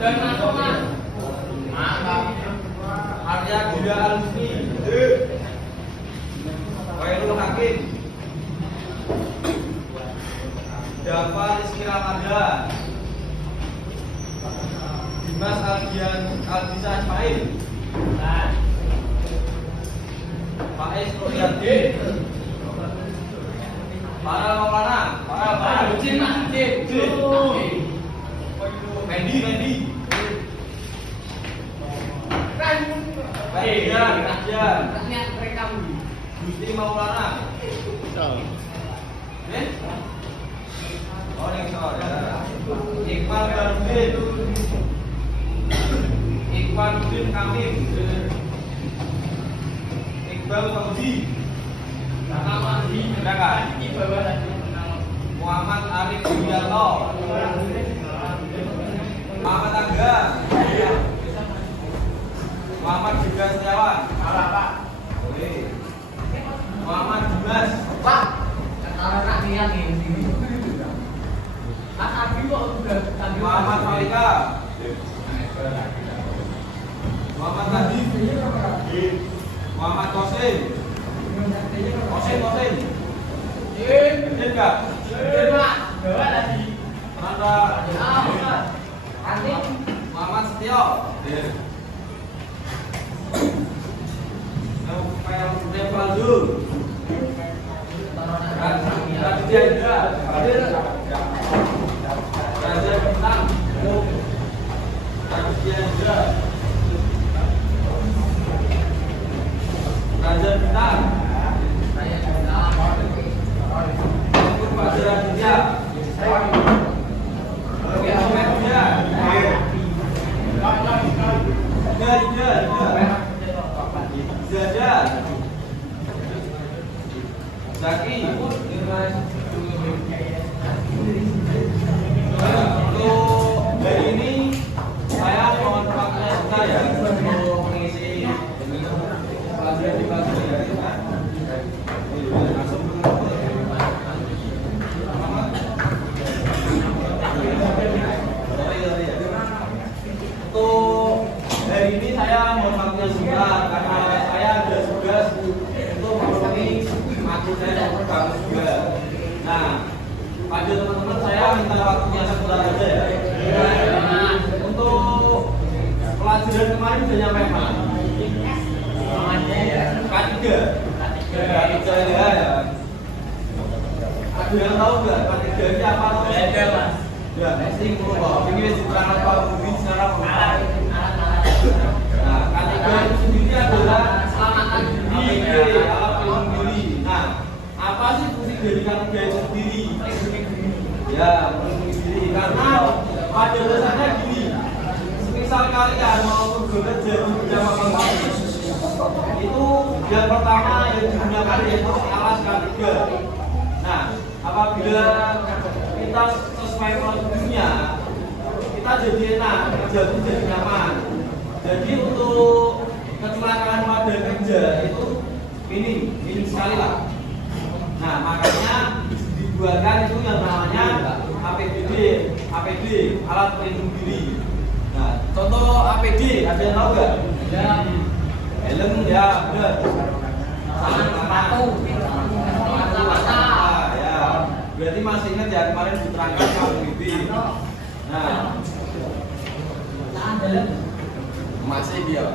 Dan masuk mas. Mantap. Arya Gida Alumni. Khairul Hakim. Dava Rizky Ramadan. Dimas Aldisa Ismail. Faiz Nuriyaddin. Para Maulana. Para Cina. Mendi. Kajian. Gusti Maulana. Oh, yang salah ya. Iqbal Barudin. Iqbaluddin Kamim. Iqbal Faudi. Muhammad Arif Widianto. Muhammad Angga. Muhammad Juga Setiawan. Muhammad Dimas. Pak, karena niat ini. Mas Abi kok udah Muhammad Malika. Muhammad Nadif. Muhammad Kosim. Kosim. Betul enggak? Betul, Pak. Bawa lagi. Nanda. Nanti Muhammad Setio. Revaldo. Raditya Indra. Raja Bintang. Raditya Indra. Raja Bintang. Fajar Raditya. Zada. Zaki. Untuk hari ini saya mohon waktunya sebentar ya untuk mengisi pelajaran di pagi hari ini. Untuk hari ini saya mohon waktunya sebentar karena saya ada tugas untuk memenuhi materi saya yang pertama juga. Nah, pada teman-teman saya minta waktunya sebentar aja ya. Untuk pelajaran kemarin sudah nyampe mana? K3 ya. Ada yang tahu nggak K3 ini apa? ada, Mas. Ya, sing ini wis diterangkan Pak Budi secara mengenai. Nah, K3 itu sendiri adalah Keselamatan diri, alat pelindung diri. Nah, apa sih fungsi dari K3 itu sendiri? Ya, melindungi diri karena pada dasarnya gini. Semisal kalian mau bekerja di bidang apa itu yang pertama yang digunakan yaitu alas K3. Nah, apabila kita sesuai prosedurnya, kita jadi enak, kerja itu jadi nyaman. Jadi untuk kecelakaan pada kerja itu minim sekali lah. Nah, makanya dibuatkan itu yang namanya APD, alat pelindung diri. Nah, contoh APD ada yang tahu nggak? Ya. Helm ya, benar. Sepatu. Ya, berarti masih ingat ya kemarin diterangkan Pak Bibi. Nah, masih dia.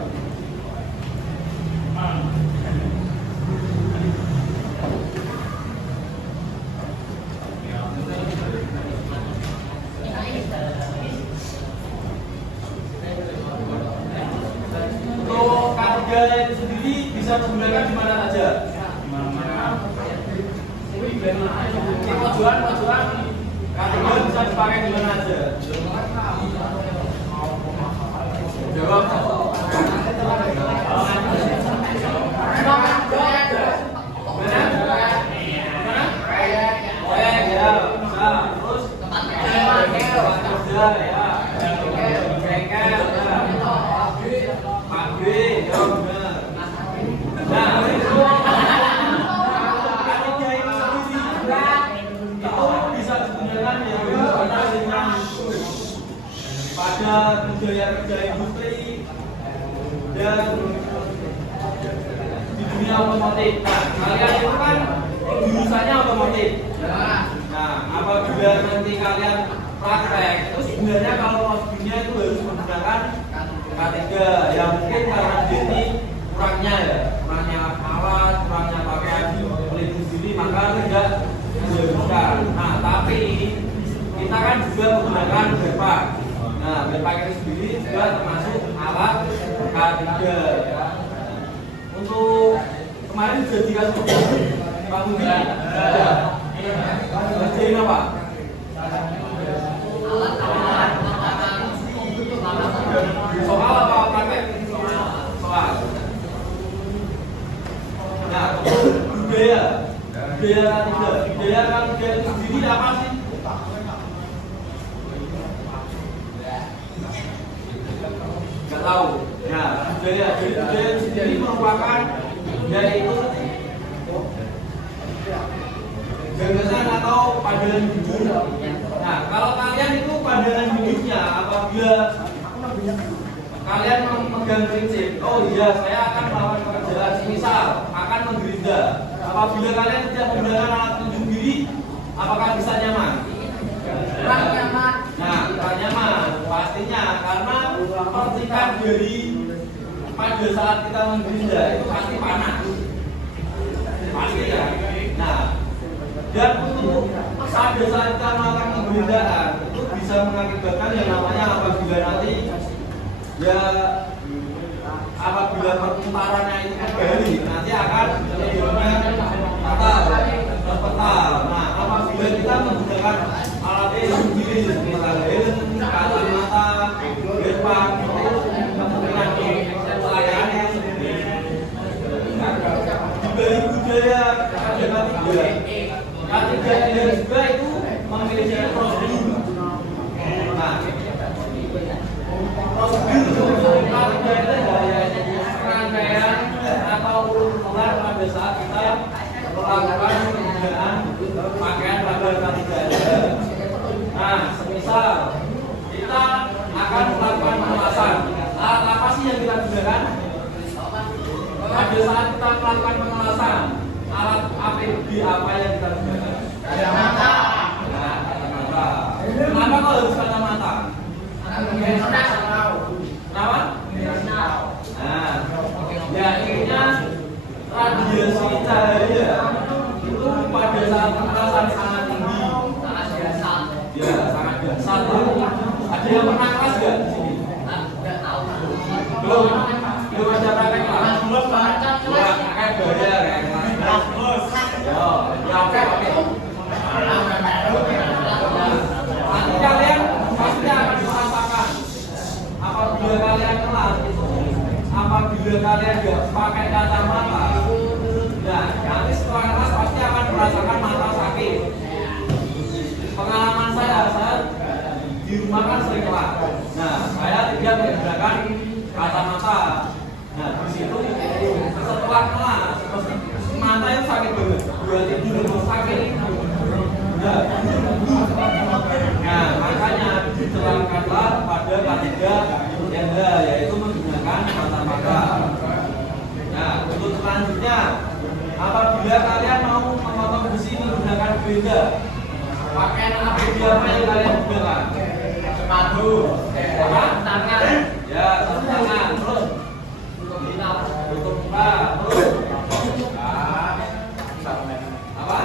Untuk K3 itu sendiri bisa digunakan di mana saja? Pojokan K3 bisa dipakai di mana aja? Jawab. Proyek ya, bisa. Terus tempat kerja ya. Bengkel ya. Pabrik ya benar. Nah, itu K3 ini sendiri itu bisa digunakan ya pada kerja kerja industri dan di dunia otomotif. Nah, kalian itu kan jurusannya otomotif. Nah, apabila nanti kalian praktek, itu sebenarnya kalau prosedurnya itu harus menggunakan K3. Ya mungkin karena ini kurangnya alat, kurangnya pakaian pelindung diri, maka tidak diharuskan. Nah, tapi kita kan juga menggunakan berpak. Nah, berpak itu sendiri juga termasuk alat K3. Untuk kemarin sudah dikasih Pak Budi. Kerjain apa? Soal apa praktek? Soal. Nah, budaya K3 itu sendiri apa sih? Nggak tahu. Nah, budaya itu sendiri merupakan yaitu gagasan atau pandangan hidup. Nah, kalau kalian itu pandangan hidupnya apabila kalian memegang prinsip, oh iya saya akan melakukan pekerjaan semisal akan menggerinda. Apabila kalian tidak menggunakan alat pelindung diri, apakah bisa nyaman? Kurang nyaman. Nah, kurang nyaman pastinya karena percikan dari pada saat kita menggerinda itu pasti panas. Pasti ya. Nah, dan untuk pada saat kita melakukan penggerindaan itu bisa mengakibatkan yang namanya apabila nanti ya apabila perputarannya itu kembali nanti akan terjadinya terpetal. Nah, apabila kita menggunakan alat itu sendiri misalnya helm, kacamata, berpak itu kemungkinan kecelakaan yang dibalik budaya K3 juga itu memiliki prosedur. Nah, prosedur K3 itu serangkaian atau urutan pada saat kita melakukan penggunaan pakaian pada K3. Nah, semisal kita akan melakukan pengelasan, alat apa sih yang kita gunakan? Pada saat kita melakukan pengelasan, alat APD apa yang kita gunakan? Kacamata. Nah, kacamata. Kenapa kalau harus kacamata? Kenapa? Nah, ya akhirnya radiasi cahaya itu pada saat pengelasan sangat tinggi. Ya, sangat dahsyat. Ada yang pernah kelas nggak di sini? Belum. Belum ada praktek kelas. Kayak belajar kayak kelas. Yo, nanti kalian pasti akan merasakan apabila kalian kelas itu apabila kalian nggak pakai kacamata, ya nanti setelah kelas pasti akan merasakan mata sakit. Pengalaman saya di rumah kan sering kelas. Nah, saya tidak menggunakan kacamata. Nah, di situ setelah kelas mata itu sakit banget. Berarti dulu sakit. Nah, makanya diterapkanlah pada K3 ganda yaitu menggunakan kacamata. Nah, untuk selanjutnya apabila kalian mau memotong besi menggunakan gerinda, pakaian APD apa yang kalian gunakan? Sepatu. Apa? Tangan. Ya, sarung tangan. Terus tutup muka. Terus apa?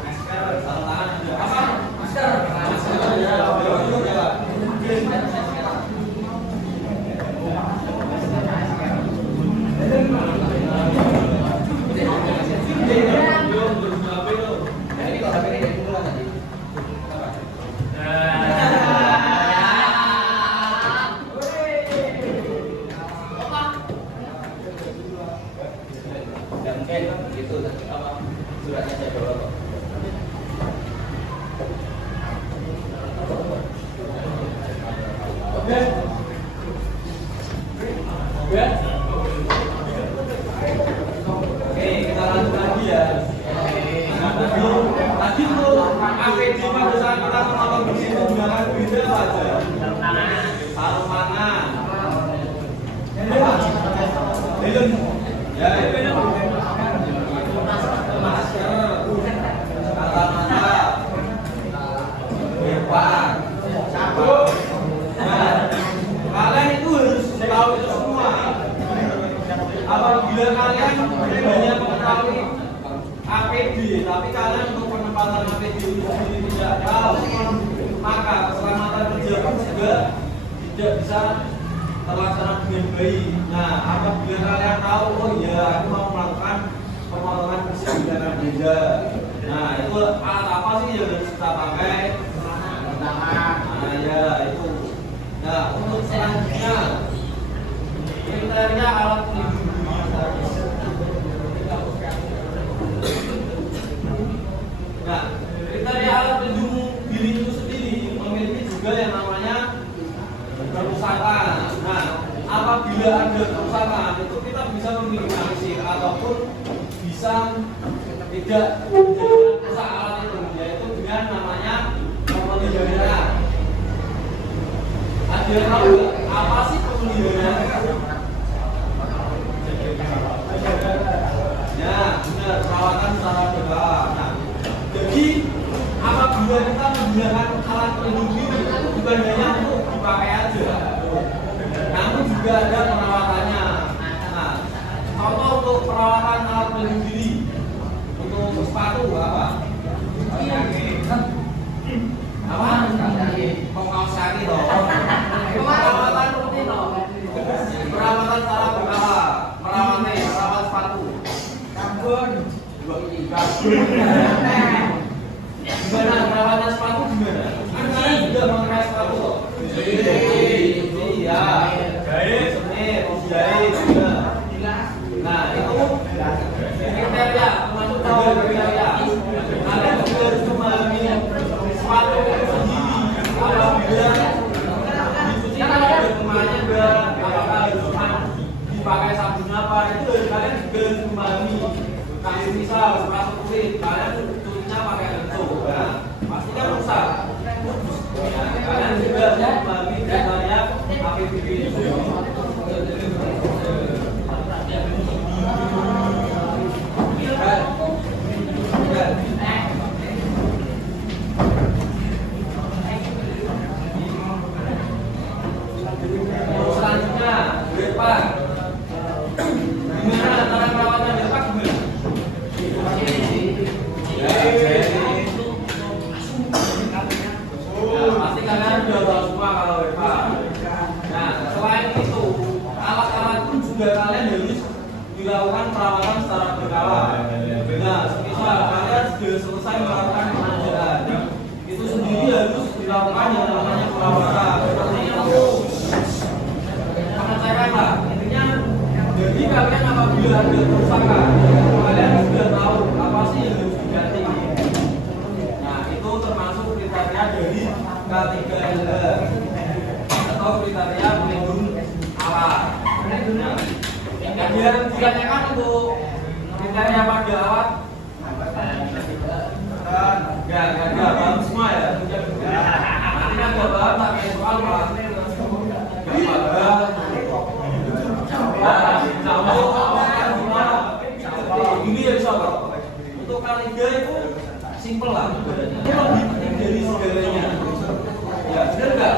Masker. Sarung tangan juga. Apa? Masker. Masker. Ya, betul ya. Oke, kita lanjut lagi ya. Tadi tuh APD pada saat kita menonton di sini menggunakan gerinda apa aja? Sarung tangan, helm. Ya, helm. Masker, kacamata, depan, sabuk. Nah, kalian itu harus tahu itu semua. Apabila kalian hanya mengetahui APD, tapi kalian untuk penempatan APD itu sendiri tidak tahu, maka keselamatan kerja pun juga tidak bisa terlaksana dengan baik. Nah, apabila kalian tahu, oh iya, aku mau melakukan pemotongan kursi dengan beda. Nah, itu alat apa sih yang harus kita pakai? Nah, ya itu. Nah, untuk selanjutnya kriteria alat pelindung diri. Nah, kriteria alat pelindung diri itu sendiri memiliki juga yang namanya kerusakan. Nah, apabila ada kerusakan itu kita bisa meminimalisir ataupun bisa tidak menjadikan rusak alat itu, yaitu dengan namanya pemeliharaan. Ada yang tahu nggak apa sih pemeliharaan? Ya, benar, perawatan secara berkala. Nah, jadi apabila kita menggunakan alat pelindung diri itu bukan hanya untuk dipakai aja, namun juga ada perawatannya. Nah, contoh untuk perawatan alat pelindung diri untuk sepatu apa? Apa? Kaos kaki loh. Perawatan rutin loh. Perawatan secara berkala. Perawat sepatu. Karbon. Gimana perawatan sepatu gimana? Kalian sudah mengenai sepatu loh. Iya. Jahit, semir, jahit juga. Nah itu kriteria, termasuk tahu kriteria. Kalian juga harus memahami sepatu itu sendiri. Apabila dicuci ada kemana berapa, apakah harus dipakai sabun apa, itu kalian juga harus memahami. Kasih misal sepatu kulit, kalian cucinya pakai lenso, nah, pasti kan rusak. Nah, kalian juga harus memahami kriteria APBD itu. Selanjutnya, depan. Gimana cara perawatan depan gimana? Nah, pasti kalian sudah tahu semua kalau depan. Nah, selain itu, alat-alat pun juga kalian harus dilakukan perawatan secara berkala. Nah, semisal kalian sudah selesai melakukan pengerjaan, itu sendiri harus dilakukan yang namanya perawatan. Seperti itu. Pengecekan lah, intinya. Jadi kalian apabila ada kerusakan, kalian sudah tahu apa sih yang harus diganti. Nah, itu termasuk kriteria dari K3L atau kriteria pelindung alat. Nah, yang ditanyakan untuk kriteria pada alat enggak bagus semua ya. Nanti kan enggak paham tak kayak soal malah enggak paham. Ini ya bisa Pak. Untuk K3 itu simple lah sebenarnya. Itu lebih penting dari segalanya. Ya benar enggak?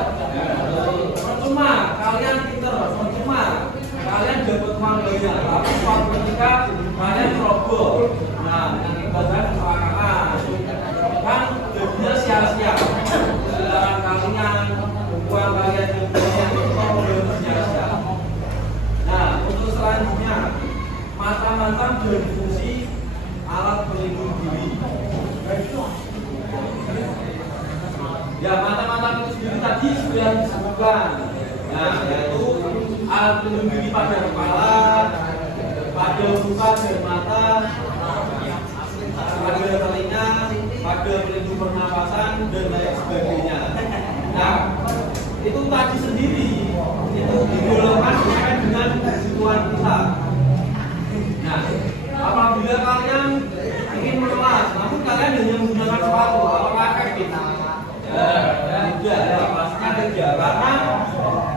Percuma kalian pinter, percuma kalian dapat uang banyak, tapi suatu ketika kalian ceroboh. Nah, mengakibatkan kecelakaan. Kan jadinya sia-sia. Sedangkan kalian uang kalian yang banyak itu sia-sia. Nah, untuk selanjutnya macam-macam dan fungsi alat pelindung diri. Ya, macam-macam itu sendiri tadi sudah disebutkan. Nah, yaitu alat pelindung diri pada kepala, pada muka dan mata, pada telinga, pada pelindung pernapasan dan lain sebagainya. Nah, itu tadi sendiri itu digolongkan sesuai dengan kebutuhan kita. Nah, apabila kalian ingin mengelas, namun kalian hanya menggunakan sepatu, apakah efektif? Tidak, ya, pastinya tidak. Karena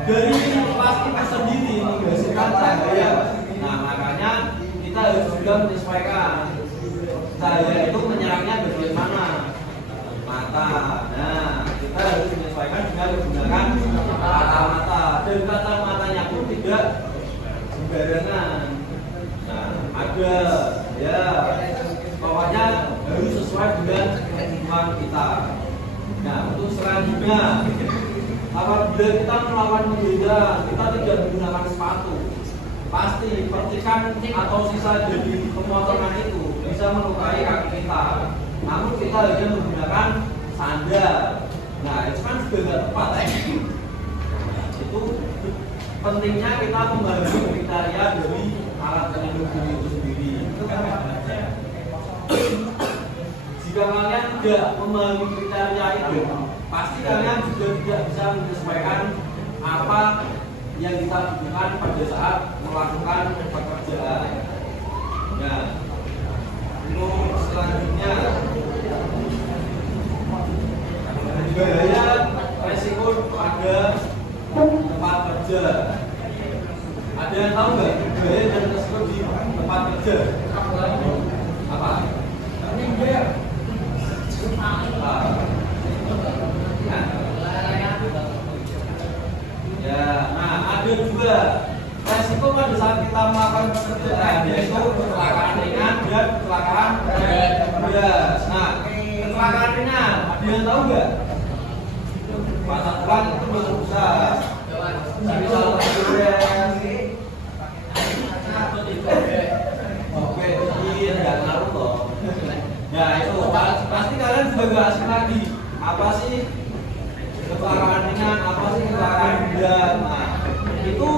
dari plastik sendiri menghasilkan cahaya. Nah, harus juga menyesuaikan. Cahaya itu menyerangnya bagian mana? Mata. Nah, kita harus menyesuaikan dengan menggunakan kacamata. Dan kacamatanya pun tidak sembarangan. Nah, ada ya, pokoknya harus sesuai dengan kebutuhan kita. Nah, untuk selanjutnya, apabila kita melakukan pembedaan, kita tidak menggunakan sepatu. Pasti percikan atau sisa dari pemotongan itu bisa melukai kaki kita. Namun kita hanya menggunakan sandal. Nah, itu kan juga tidak tepat. Itu pentingnya kita memahami kriteria dari alat pelindung diri itu sendiri. Jika kalian tidak memahami kriteria itu, pasti kalian juga tidak bisa menyesuaikan apa yang kita butuhkan pada saat melakukan pekerjaan. Nah, untuk selanjutnya, bahaya resiko pada tempat kerja. Ada yang tahu nggak bahaya dan resiko di tempat kerja? Apa? Ya, nah ada juga resiko pada saat kita melakukan pekerjaan, yaitu kecelakaan ringan dan kecelakaan berat. Nah, kecelakaan ringan, ada yang tahu nggak? Patah tulang itu besar, misal oke, iya nggak ngaruh loh. Ya itu pasti kalian juga nggak asing lagi. Apa sih kecelakaan ringan, apa sih kecelakaan berat? Nah, itu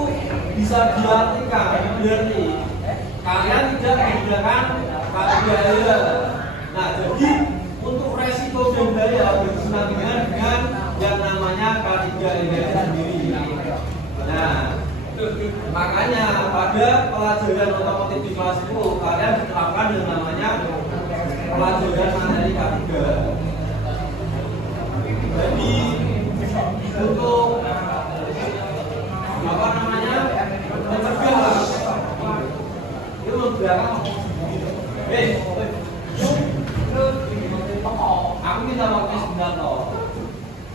bisa diartikan berarti kalian tidak menggunakan bahaya. Nah, jadi untuk resiko dan bahaya berkesinambungan dengan yang namanya K3 ini sendiri. Nah, makanya pada pelajaran otomotif di kelas 10 kalian diterapkan yang namanya pelajaran materi K3. Jadi untuk apa namanya mencegah itu membelakang aku minta waktu sebentar loh.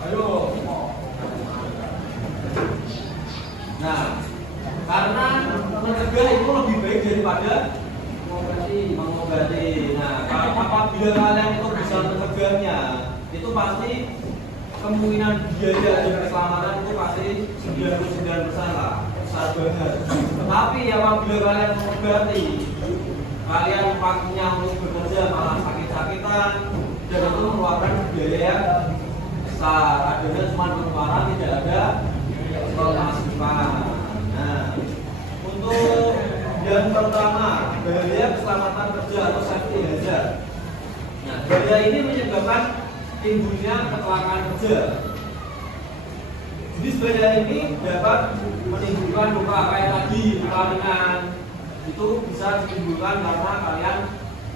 Ayo. Nah, karena mencegah itu lebih baik daripada mengobati. Nah, apabila kalian itu bisa mencegahnya, itu pasti kemungkinan biaya dan keselamatan itu pasti 99% lah, besar banget. Tetapi apabila kalian mengobati, kalian paginya untuk bekerja malah sakit-sakitan dan itu mengeluarkan biaya yang besar. Adanya cuma pengeluaran, tidak ada pemasukan. Nah, untuk yang pertama, bahaya keselamatan kerja atau safety hazard. Nah, bahaya ini menyebabkan timbulnya kecelakaan kerja. Jadi bahaya ini dapat menimbulkan luka kayak tadi, luka ringan. Itu bisa ditimbulkan karena kalian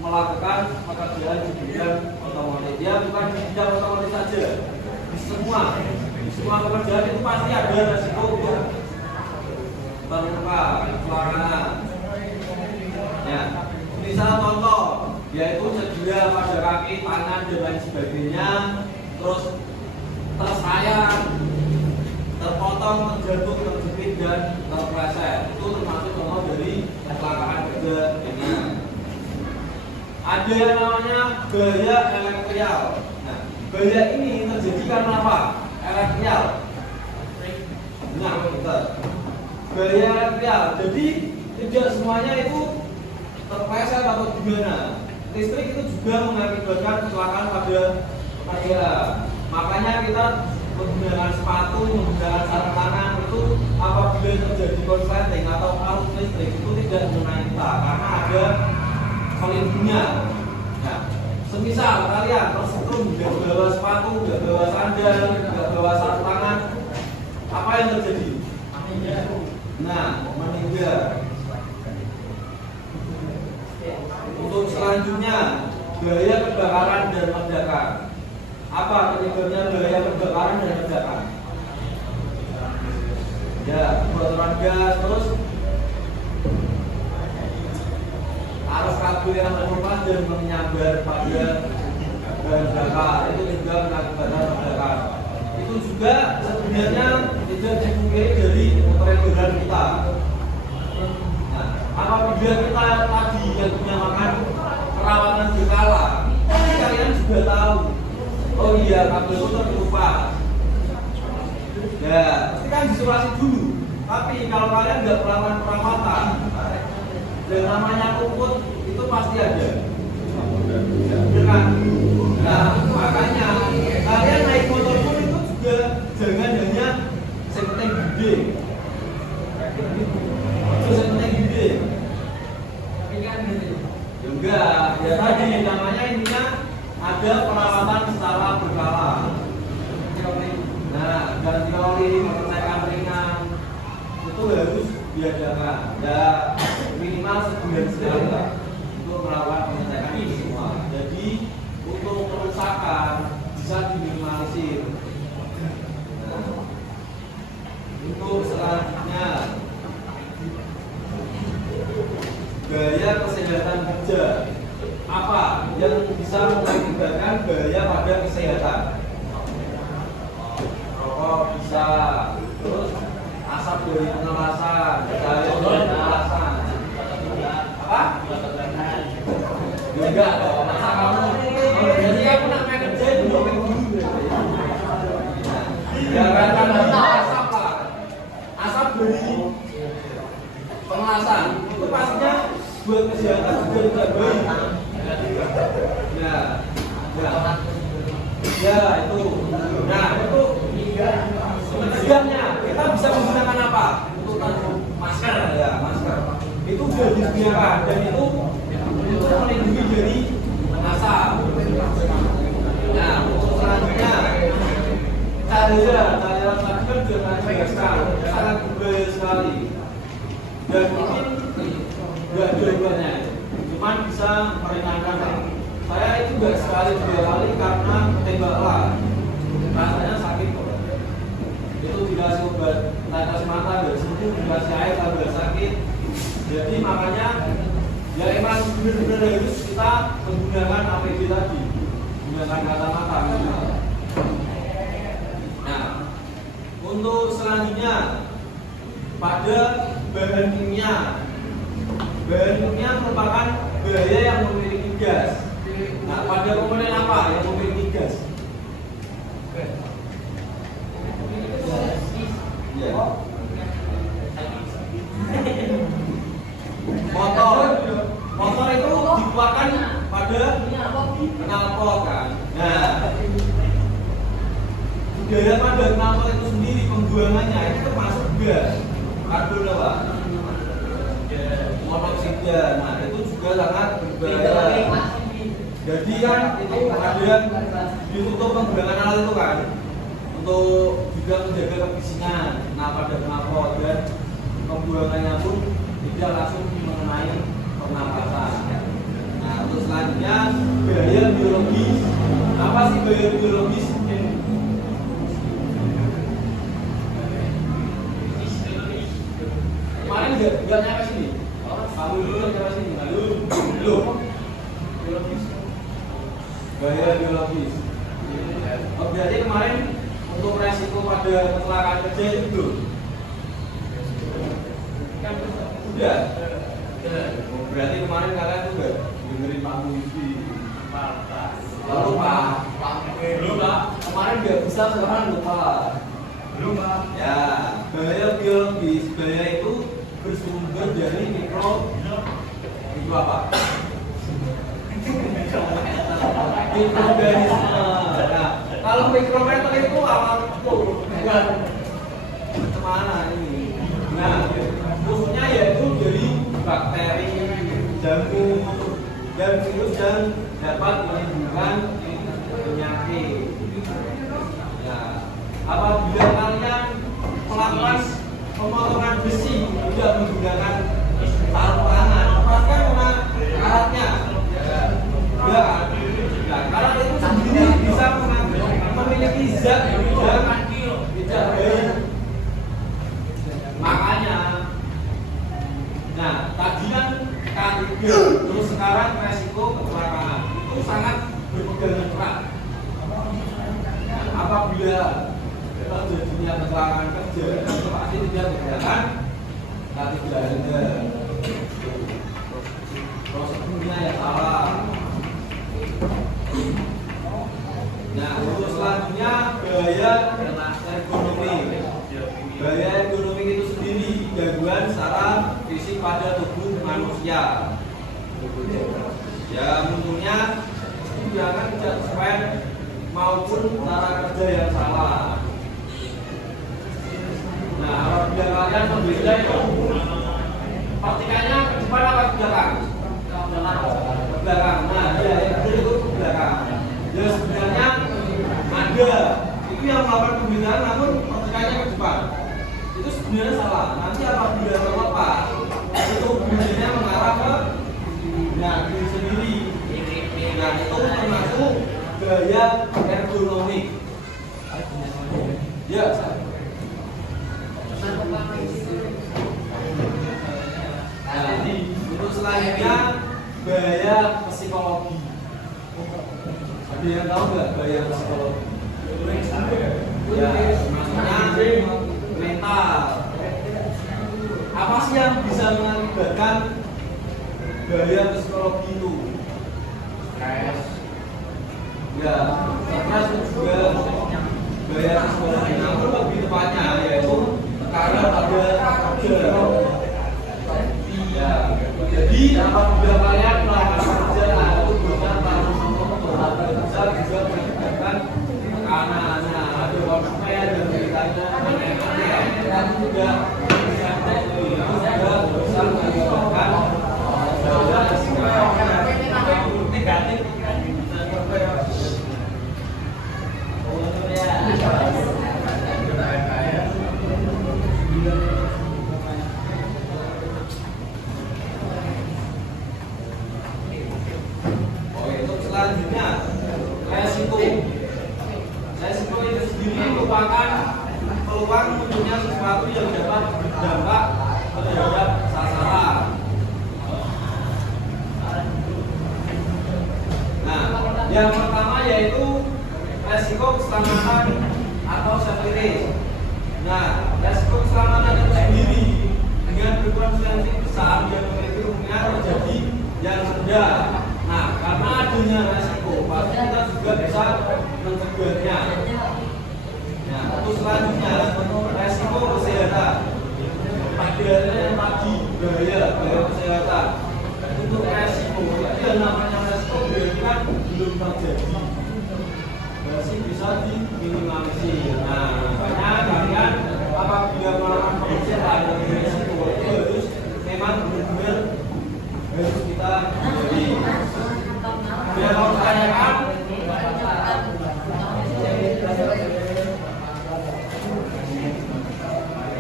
melakukan pekerjaan di bidang otomotif. Ya, bukan di bidang otomotif saja, di semua pekerjaan itu pasti ada resiko untuk terluka, kecelakaan. Ya, misal contoh, yaitu cedera pada kaki, tangan dan lain sebagainya, terus tersayat, terpotong, terjatuh, terjepit dan terpleset. Itu termasuk contoh dari kecelakaan kerja ini. Ada yang namanya bahaya elektrial. Nah, bahaya ini terjadi karena apa? Elektrial. Nah, betul. Bahaya elektrial. Jadi tidak semuanya itu terpleset atau gimana. Listrik itu juga mengakibatkan kecelakaan pada pekerja. Makanya kita menggunakan sepatu, menggunakan sarung tangan itu apabila terjadi konsleting atau arus listrik itu tidak mengenai kita karena ada pelindungnya. Nah, semisal kalian tersetrum tidak bawa sepatu, tidak bawa sandal, tidak bawa sarung tangan, apa yang terjadi? Nah, meninggal. Untuk selanjutnya, bahaya kebakaran dan ledakan. Apa penyebabnya bahaya kebakaran dan ledakan? Ya, kebocoran gas, terus kabel yang mengelupas dan menyambar pada bahan bakar itu juga mengakibatkan ledakan. Itu juga sebenarnya tidak dipungkiri dari peredaran kita. Nah, apabila kita tadi yang dinamakan perawatan berkala, pasti kalian juga tahu. Oh iya, kabel itu terkelupas. Ya, pasti kan disulasi dulu. Tapi kalau kalian nggak melakukan perawatan, yang namanya kumpul itu pasti ada. Dengan, nah makanya kalian naik motor pun itu juga jangan hanya yang penting gede. Terus yang penting gede. Tapi kan gitu. Enggak, ya tadi namanya intinya ada perawatan secara berkala. Nah, ganti oli, pengecekan ringan itu harus diadakan. Ya minimal sebulan sekali lah untuk melakukan pengecekan ini semua. Jadi untuk kerusakan bisa diminimalisir. Nah, untuk selanjutnya bahaya kesehatan kerja. Apa yang bisa mengakibatkan bahaya pada kesehatan? Rokok bisa, terus asap dari pengelasan, cahaya dari pengelasan. Apa? Enggak dong, masa kamu? Jadi aku nak main kerja itu dongeng dulu. Jangan ada asap lah. Asap dari pengelasan itu pastinya buat kesehatan juga tidak baik. Ya itu. Nah itu mencegahnya kita bisa menggunakan apa? Untuk masker ya masker. Itu sudah disediakan dan itu melindungi dari asap. Nah untuk selanjutnya cairan tadi kan sudah dijelaskan sangat berbahaya sekali dan mungkin nggak dua-duanya cuman bisa meringankan. Saya itu nggak sekali dua kali karena tembaklah rasanya sakit kok. Itu dikasih obat tetes mata nggak sembuh, dikasih air tambah sakit. Jadi makanya ya emang benar-benar harus kita menggunakan APD tadi, menggunakan kacamata minimal. Nah untuk selanjutnya pada bahan kimia. Bahan kimia merupakan bahaya yang memiliki gas. Nah, pada komponen apa yang memiliki gas? Ya. Motor itu dikeluarkan pada knalpot kan. Nah, udara pada knalpot itu sendiri pembuangannya itu termasuk gas. Karbon apa? Monoksida. Nah itu juga sangat berbahaya. Jadi kan itu ada ditutup penggunaan alat itu kan untuk juga menjaga kebisingan. Nah pada knalpot dan pembuangannya pun tidak langsung mengenai pernapasan. Nah untuk selanjutnya bahaya biologis. Apa sih bahaya biologis? Kemarin nggak nyampe sini. Kamu dulu nyampe sini. Lalu belum. Biologis. Bahaya biologis. Oh, berarti kemarin untuk resiko pada kecelakaan kerja itu belum? Udah. Oh, berarti kemarin kalian tuh nggak dengerin Pak Muhyiddin. Lalu Pak. Belum Pak. Kemarin nggak bisa, sekarang lupa. Belum Pak. Ya, bahaya biologis. Bahaya itu bersumber dari mikro apa? Mikroorganisme. Nah, kalau mikrometer itu alat bukan kemana ini? Nah, khususnya yaitu dari bakteri, jamur, dan virus yang dapat menimbulkan penyakit. Nah, apabila kalian melakukan pemotongan besi tidak menggunakan sarung tangan, pastikan mana alatnya? Ya, karena itu sendiri bisa memiliki zat yang tidak baik. Makanya, nah tadi kan K3 terus sekarang resiko kecelakaan itu sangat berpegangan erat. Apabila terjadinya kecelakaan kerja itu pasti tidak berjalan, tapi tidak ada prosedurnya yang salah. Nah, untuk selanjutnya gaya ergonomi. Gaya ergonomi itu sendiri gangguan secara fisik pada tubuh manusia. Ya, tentunya jangan tidak sesuai maupun cara kerja yang salah. Nah, apabila kalian berbeda itu praktikannya ke depan apa ke belakang? Ke belakang. Nah, ya yang betul itu ke belakang. Ya sebenarnya ada itu yang melakukan pembedaan namun praktikannya ke depan. Itu sebenarnya salah. Nanti apabila terlepas itu biasanya mengarah ke diri sendiri. Nah, itu termasuk gaya ergonomik. Ya, nah, untuk selanjutnya gaya psikologi. Ada yang tahu nggak gaya psikologi? Ya, maksudnya mental. Apa sih yang bisa mengakibatkan gaya psikologi itu? Stres. Ya, stres juga gaya psikologi. Namun lebih tepatnya yaitu tekanan pada kerja. Ya, jadi apabila kalian melakukan kerja atau berusaha bisa juga mengakibatkan tekanan. Nah, ada konsumen dan ceritanya dan juga bisa mengakibatkan negatif. Selanjutnya, resiko. Resiko itu sendiri merupakan peluang munculnya sesuatu yang dapat berdampak terhadap sasaran. Nah, yang pertama yaitu resiko keselamatan atau safety risk. Nah, resiko keselamatan itu sendiri dengan berkonsekuensi besar yang memiliki kemungkinan terjadi yang rendah. Nah, karena adanya resiko, pasti kita juga bisa mencegahnya. Nah, untuk selanjutnya resiko kesehatan. Idealnya yang tadi gaya kesehatan. Untuk resiko, jadi yang namanya resiko berarti kan belum terjadi. Berarti bisa diminimalisir. Nah, makanya kalian apabila melakukan pekerjaan yang beresiko itu harus memang benar-benar harus kita jadi. Bila mau ditanyakan,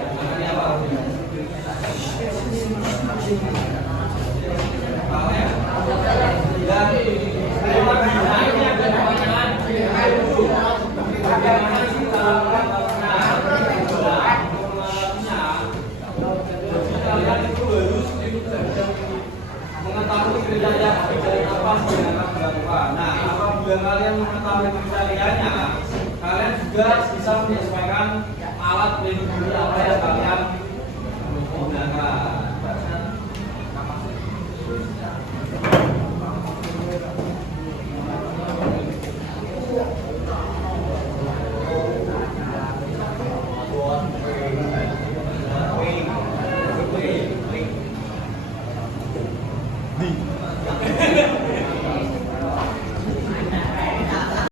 namanya apa? Tahu ya? Dan terima kasih. Nah, ini ada pertanyaan. Dulu, bagaimana sih melakukan jadi kalian itu harus mengetahui kriteria apa sih yang akan dilakukan. Nah, apabila kalian mengetahui kriterianya, kalian juga bisa menyesuaikan alat pelindung diri apa yang kalian